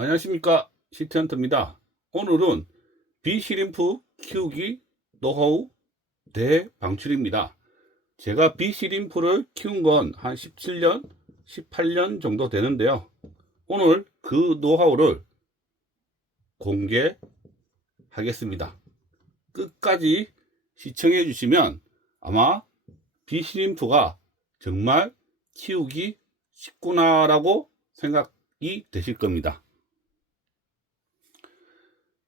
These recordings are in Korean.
안녕하십니까, 시트헌터입니다. 오늘은 비시림프 키우기 노하우 대방출입니다. 제가 비시림프를 키운 건 한 17년 18년 정도 되는데요, 오늘 그 노하우를 공개하겠습니다. 끝까지 시청해 주시면 아마 비시림프가 정말 키우기 쉽구나 라고 생각이 되실 겁니다.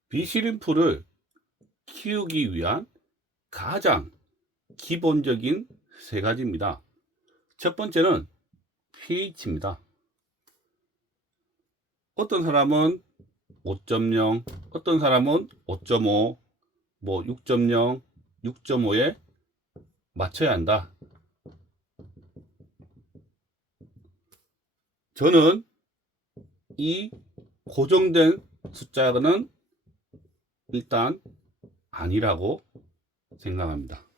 비시림프를 키우기 위한 가장 기본적인 세 가지입니다. 첫 번째는 pH입니다. 어떤 사람은 5.0, 어떤 사람은 5.5, 6.0, 6.5에 맞춰야 한다. 저는 이 고정된 숫자는 일단 아니라고 생각합니다.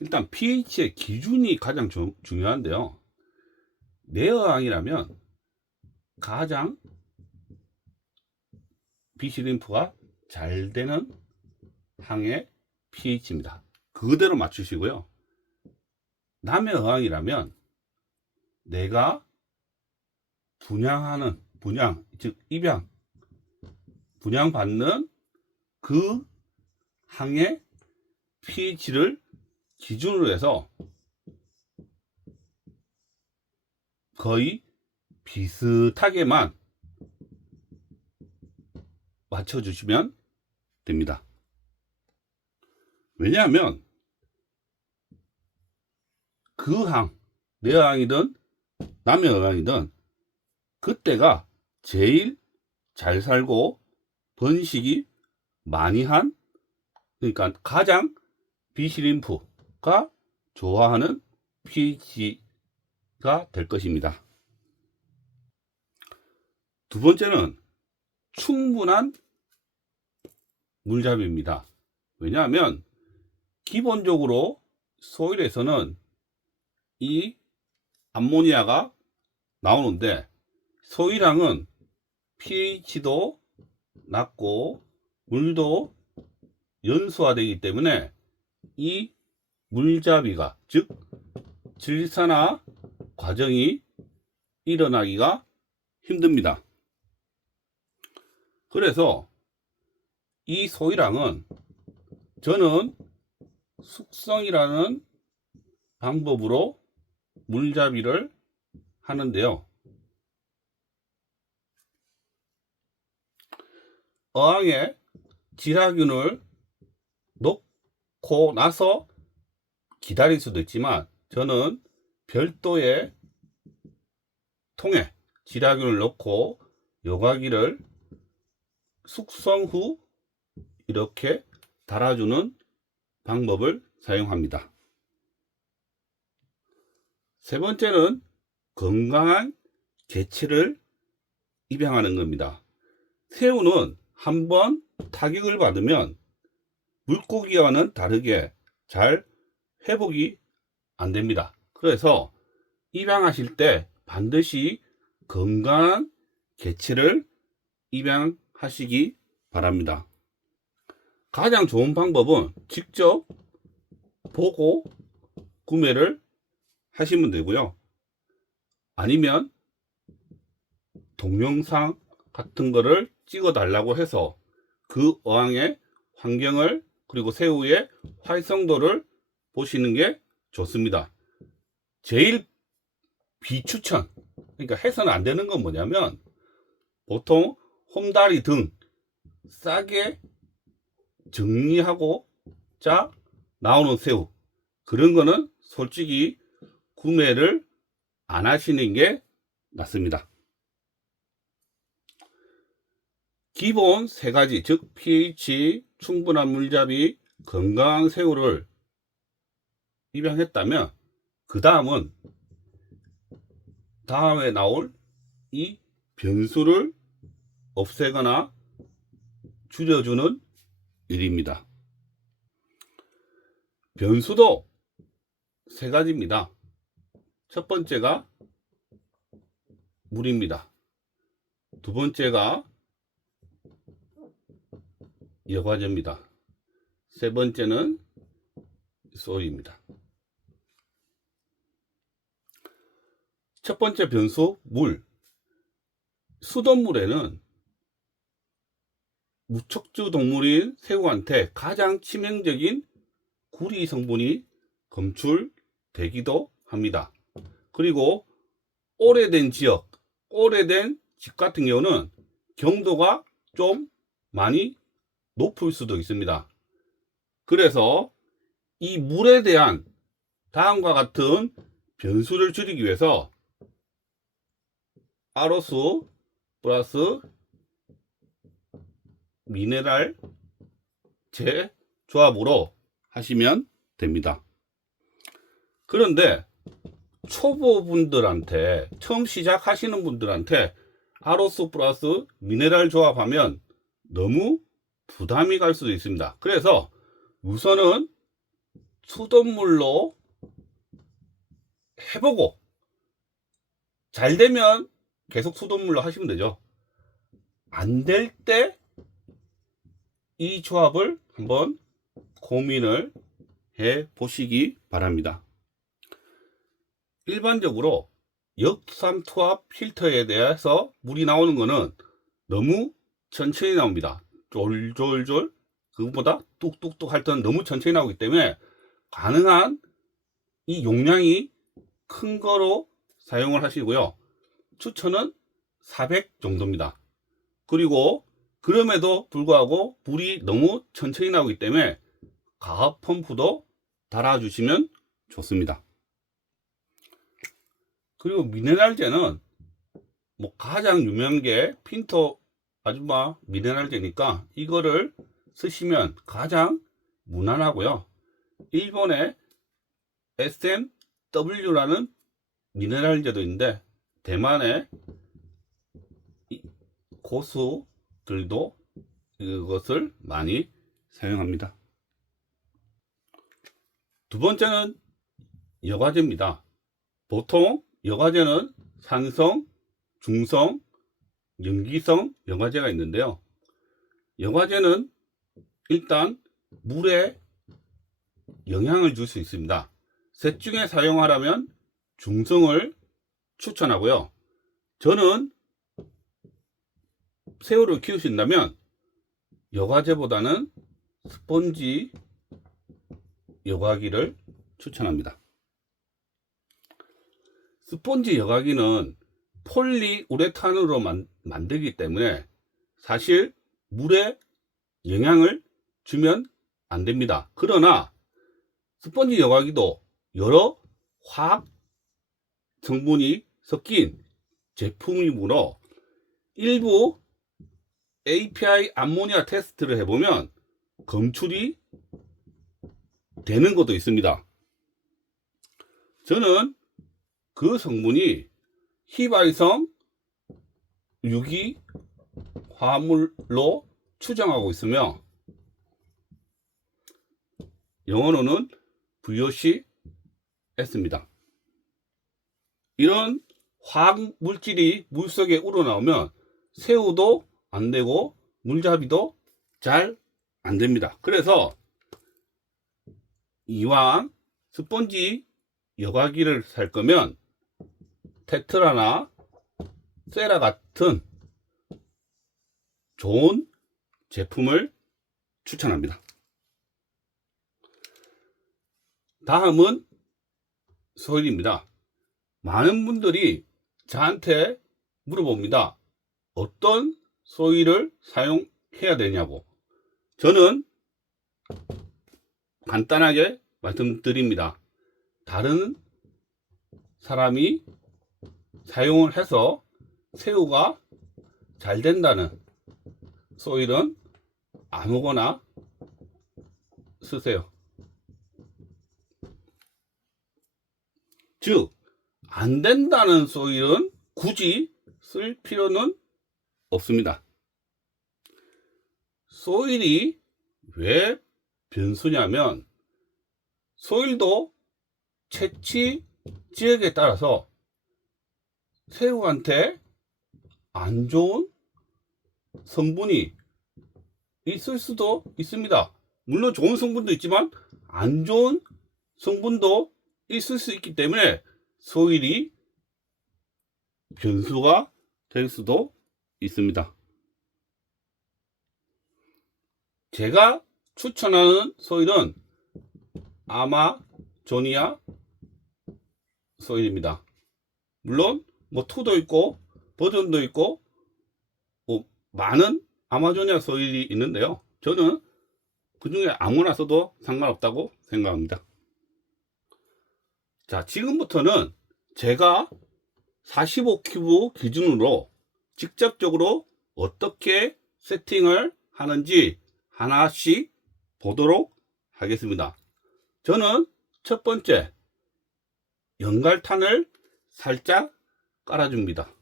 일단 pH의 기준이 가장 중요한데요, 내어항이라면 가장 비시림프가 잘 되는 항의 pH입니다. 그대로 맞추시고요. 남의 어항이라면 내가 분양하는, 즉 입양, 분양받는 그 항의 pH를 기준으로 해서 거의 비슷하게만 맞춰주시면 됩니다. 왜냐하면 그 항, 내 항이든 남의 어항이든 그때가 제일 잘 살고 번식이 많이 한, 그러니까 가장 비시림프가 좋아하는 pH가 될 것입니다. 두 번째는 충분한 물잡이입니다. 왜냐하면 기본적으로 소일에서는 이 암모니아가 나오는데 소일항은 pH도 낮고 물도 연소화되기 때문에 이 물잡이가, 즉 질산화 과정이 일어나기가 힘듭니다. 그래서 이 소일항은 저는 숙성이라는 방법으로 물잡이를 하는데요, 어항에 지라균을 넣고 나서 기다릴 수도 있지만 저는 별도의 통에 지라균을 넣고 여과기를 숙성 후 이렇게 달아주는 방법을 사용합니다. 세 번째는 건강한 개체를 입양하는 겁니다. 새우는 한번 타격을 받으면 물고기와는 다르게 잘 회복이 안 됩니다. 그래서 입양하실 때 반드시 건강한 개체를 입양하시기 바랍니다. 가장 좋은 방법은 직접 보고 구매를 하시면 되고요, 아니면 동영상 같은 거를 찍어 달라고 해서 그 어항의 환경을, 그리고 새우의 활성도를 보시는 게 좋습니다. 제일 비추천, 그러니까 해서는 안 되는 건 뭐냐면, 보통 홈다리 등 싸게 정리하고 자 나오는 새우, 그런 거는 솔직히 구매를 안 하시는 게 낫습니다. 기본 세 가지, 즉 pH, 충분한 물잡이, 건강한 새우를 입양했다면 그 다음은 다음에 나올 이 변수를 없애거나 줄여주는 일입니다. 변수도 세 가지입니다. 첫 번째가 물입니다. 두 번째가 여과제입니다. 세 번째는 소일입니다. 첫 번째 변수 물. 수돗물에는 무척주 동물인 새우한테 가장 치명적인 구리 성분이 검출되기도 합니다. 그리고 오래된 지역, 오래된 집 같은 경우는 경도가 좀 많이 높을 수도 있습니다. 그래서 이 물에 대한 다음과 같은 변수를 줄이기 위해서 아로수 플러스 미네랄 제 조합으로 하시면 됩니다. 그런데 초보분들한테, 처음 시작하시는 분들한테 아로수 플러스 미네랄 조합하면 너무 부담이 갈 수도 있습니다. 그래서 우선은 수돗물로 해보고 잘 되면 계속 수돗물로 하시면 되죠. 안 될 때 이 조합을 한번 고민을 해 보시기 바랍니다. 일반적으로 역삼투압 필터에 대해서 물이 나오는 거는 너무 천천히 나옵니다. 쫄쫄쫄, 그것보다 뚝뚝뚝 할 때는 너무 천천히 나오기 때문에 가능한 이 용량이 큰 거로 사용을 하시고요. 추천은 400 정도입니다. 그리고 그럼에도 불구하고 물이 너무 천천히 나오기 때문에 가압 펌프도 달아주시면 좋습니다. 그리고 미네랄제는 뭐 가장 유명한 게 핀토 아줌마 미네랄제니까 이거를 쓰시면 가장 무난하고요. 일본의 SMW라는 미네랄제도 있는데 대만의 고수들도 이것을 많이 사용합니다. 두 번째는 여과제입니다. 보통 여과제는 산성, 중성, 염기성 여과제가 있는데요. 여과제는 일단 물에 영향을 줄 수 있습니다. 셋 중에 사용하라면 중성을 추천하고요. 저는 새우를 키우신다면 여과제보다는 스펀지 여과기를 추천합니다. 스펀지 여과기는 폴리우레탄으로 만들기 때문에 사실 물에 영향을 주면 안 됩니다. 그러나 스펀지 여과기도 여러 화학 성분이 섞인 제품이므로 일부 API 암모니아 테스트를 해보면 검출이 되는 것도 있습니다. 저는 그 성분이 휘발성 유기 화합물로 추정하고 있으며 영어로는 VOCS입니다. 이런 화학 물질이 물속에 우러나오면 새우도 안 되고 물잡이도 잘 안 됩니다. 그래서 이왕 스펀지 여과기를 살 거면 테트라나 세라 같은 좋은 제품을 추천합니다. 다음은 소일입니다. 많은 분들이 저한테 물어봅니다. 어떤 소일을 사용해야 되냐고. 저는 간단하게 말씀드립니다. 다른 사람이 사용을 해서 새우가 잘 된다는 소일은 아무거나 쓰세요. 즉, 안 된다는 소일은 굳이 쓸 필요는 없습니다. 소일이 왜 변수냐면 소일도 채취 지역에 따라서 새우한테 안 좋은 성분이 있을 수도 있습니다. 물론 좋은 성분도 있지만 안 좋은 성분도 있을 수 있기 때문에 소일이 변수가 될 수도 있습니다. 제가 추천하는 소일은 아마조니아 소일입니다. 물론 뭐 2도 있고 버전도 있고 뭐 많은 아마조니아 소일이 있는데요. 저는 그 중에 아무나 써도 상관없다고 생각합니다. 자, 지금부터는 제가 45큐브 기준으로 직접적으로 어떻게 세팅을 하는지 하나씩 보도록 하겠습니다. 저는 첫 번째 연갈탄을 살짝 깔아줍니다.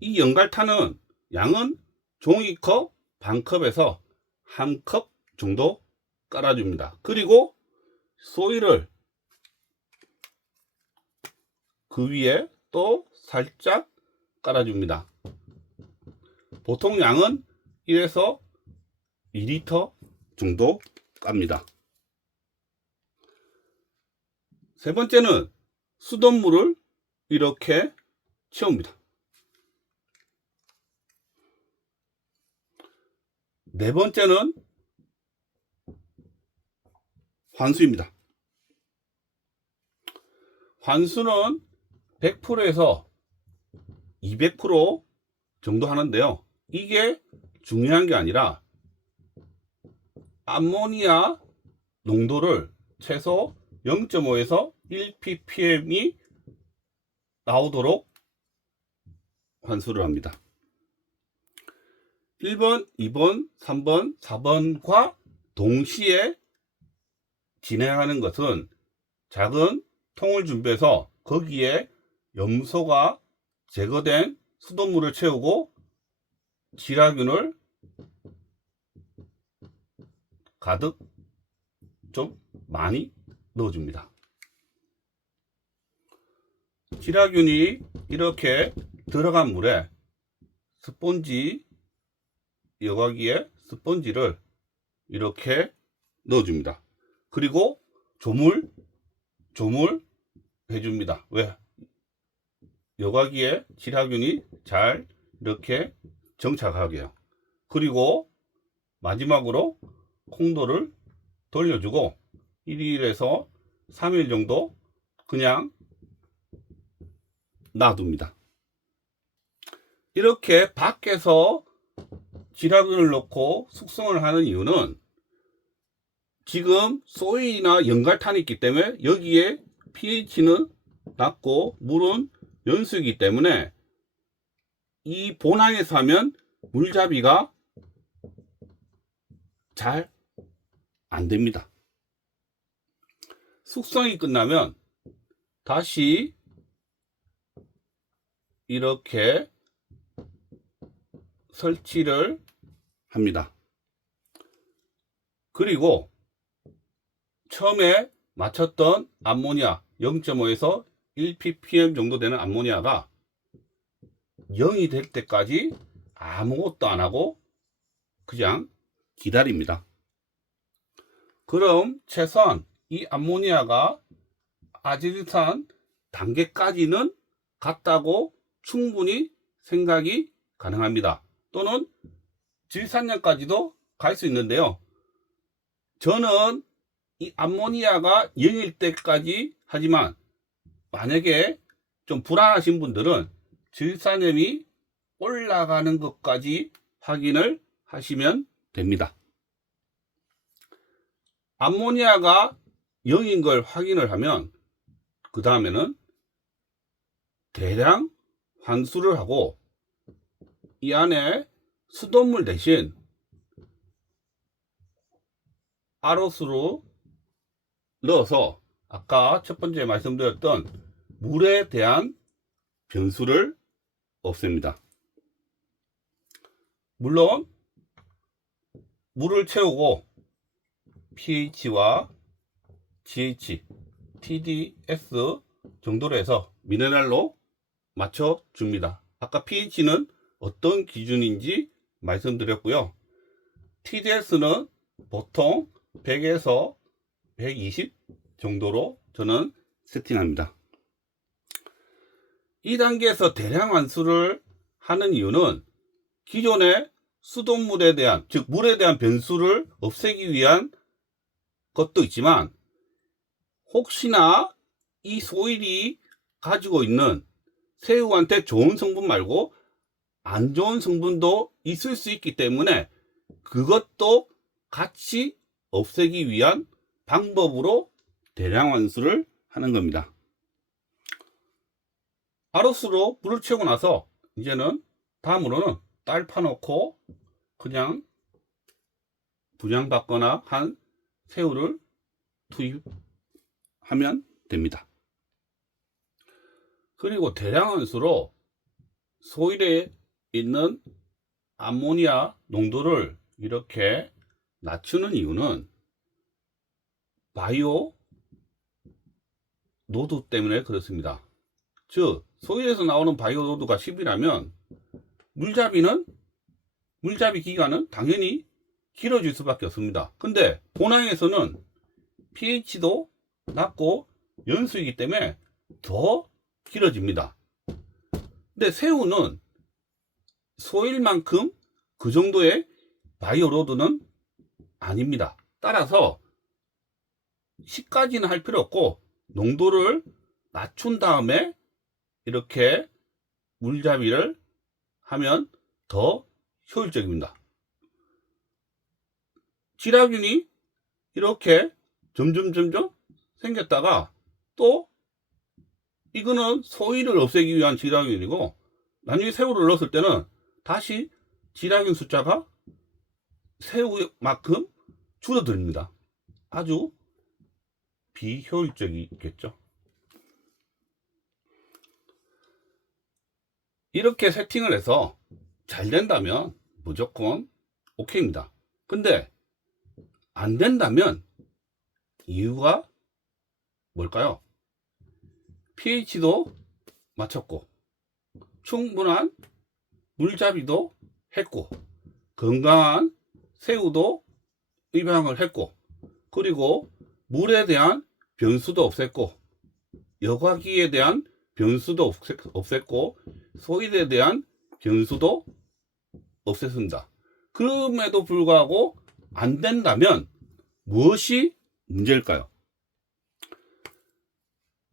이 연갈탄은 양은 종이컵 반컵에서 1컵 정도 깔아줍니다. 그리고 소일을 그 위에 또 살짝 깔아줍니다. 보통 양은 1에서 2리터 정도 깝니다. 세 번째는 수돗물을 이렇게 채웁니다. 네 번째는 환수입니다. 환수는 100%에서 200% 정도 하는데요. 이게 중요한 게 아니라 암모니아 농도를 최소 0.5에서 1ppm이 나오도록 환수를 합니다. 1번, 2번, 3번, 4번과 동시에 진행하는 것은 작은 통을 준비해서 거기에 염소가 제거된 수돗물을 채우고 지라균을 가득 좀 많이 넣어줍니다. 지라균이 이렇게 들어간 물에 스펀지 여과기에 스펀지를 이렇게 넣어줍니다. 그리고 조물 해줍니다. 왜? 여과기에 지라균이 잘 이렇게 정착하게요. 그리고 마지막으로 콩도를 돌려주고 1일에서 3일 정도 그냥 놔둡니다. 이렇게 밖에서 지라균을 넣고 숙성을 하는 이유는 지금 소일이나 연갈탄이 있기 때문에 여기에 pH는 낮고 물은 연수이기 때문에 이 본항에서 하면 물잡이가 잘 안됩니다. 숙성이 끝나면 다시 이렇게 설치를 합니다. 그리고 처음에 맞췄던 암모니아 0.5에서 1ppm 정도 되는 암모니아가 0이 될 때까지 아무것도 안 하고 그냥 기다립니다. 그럼 최소한 이 암모니아가 아질산 단계까지는 갔다고 충분히 생각이 가능합니다. 또는 질산량까지도 갈 수 있는데요. 저는 이 암모니아가 0일 때까지 하지만 만약에 좀 불안하신 분들은 질산염이 올라가는 것까지 확인을 하시면 됩니다. 암모니아가 0인 걸 확인을 하면 그 다음에는 대량 환수를 하고 이 안에 수돗물 대신 아로스로 넣어서 아까 첫 번째 말씀드렸던 물에 대한 변수를 없앱니다. 물론 물을 채우고 pH와 GH, TDS 정도로 해서 미네랄로 맞춰줍니다. 아까 pH는 어떤 기준인지 말씀드렸고요. TDS는 보통 100에서 120 정도로 저는 세팅합니다. 이 단계에서 대량 환수를 하는 이유는 기존의 수돗물에 대한, 즉 물에 대한 변수를 없애기 위한 것도 있지만, 혹시나 이 소일이 가지고 있는 새우한테 좋은 성분 말고 안 좋은 성분도 있을 수 있기 때문에 그것도 같이 없애기 위한 방법으로 대량 환수를 하는 겁니다. 아로스로 물을 채우고 나서 이제는 다음으로는 딸 파놓고 그냥 분양받거나 한 새우를 투입하면 됩니다. 그리고 대량 환수로 소일에 있는 암모니아 농도를 이렇게 낮추는 이유는 바이오 노드 때문에 그렇습니다. 즉 소일에서 나오는 바이오 노드가 10이라면 물잡이 기간은 당연히 길어질 수밖에 없습니다. 근데 본항에서는 pH도 낮고 연수이기 때문에 더 길어집니다. 근데 새우는 소일만큼 그 정도의 바이오로드는 아닙니다. 따라서 10까지는 할 필요 없고 농도를 낮춘 다음에 이렇게 물잡이를 하면 더 효율적입니다. 지라균이 이렇게 점점 생겼다가 또 이거는 소일을 없애기 위한 지라균이고, 나중에 새우를 넣었을 때는 다시 지라균 숫자가 새우만큼 줄어듭니다. 아주 비효율적이겠죠. 이렇게 세팅을 해서 잘 된다면 무조건 오케이입니다. 근데 안 된다면 이유가 뭘까요? pH도 맞췄고 충분한 물잡이도 했고 건강한 새우도 입양을 했고, 그리고 물에 대한 변수도 없앴고 여과기에 대한 변수도 없앴고 소일에 대한 변수도 없앴습니다. 그럼에도 불구하고 안 된다면 무엇이 문제일까요?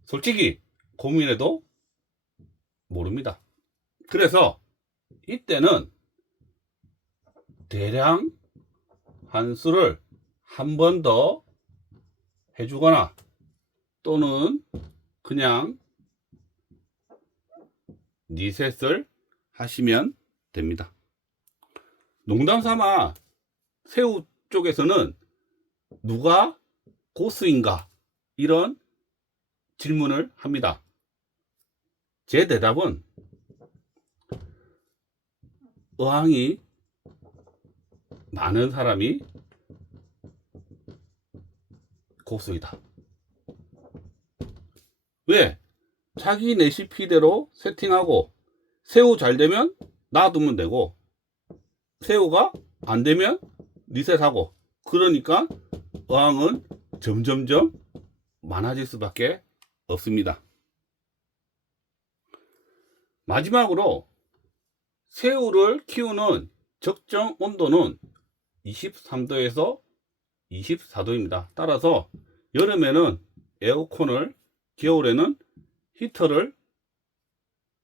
솔직히 고민해도 모릅니다. 그래서 이때는 대량 환수를 한 번 더 해주거나 또는 그냥 리셋을 하시면 됩니다. 농담 삼아 새우 쪽에서는 누가 고수인가 이런 질문을 합니다. 제 대답은 어항이 많은 사람이 고수이다. 왜? 자기 레시피대로 세팅하고 새우 잘 되면 놔두면 되고 새우가 안 되면 리셋하고, 그러니까 어항은 점점점 많아질 수밖에 없습니다. 마지막으로 새우를 키우는 적정 온도는 23도에서 24도입니다. 따라서 여름에는 에어컨을, 겨울에는 히터를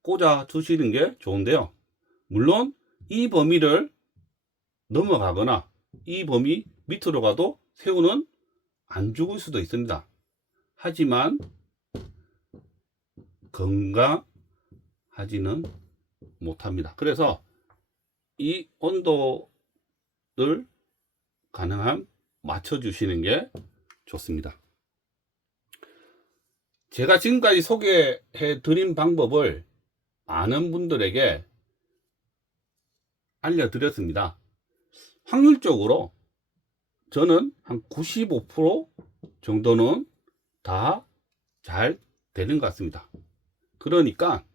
꽂아 주시는 게 좋은데요. 물론 이 범위를 넘어가거나 이 범위 밑으로 가도 새우는 안 죽을 수도 있습니다. 하지만 건강하지는 못합니다. 그래서 이 온도를 가능한 맞춰주시는 게 좋습니다. 제가 지금까지 소개해 드린 방법을 많은 분들에게 알려드렸습니다. 확률적으로 저는 한 95% 정도는 다 잘 되는 것 같습니다. 그러니까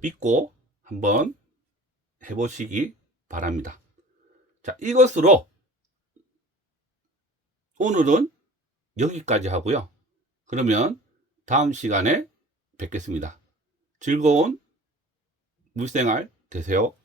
믿고 한번 해보시기 바랍니다. 자, 이것으로 오늘은 여기까지 하고요. 그러면 다음 시간에 뵙겠습니다. 즐거운 물생활 되세요.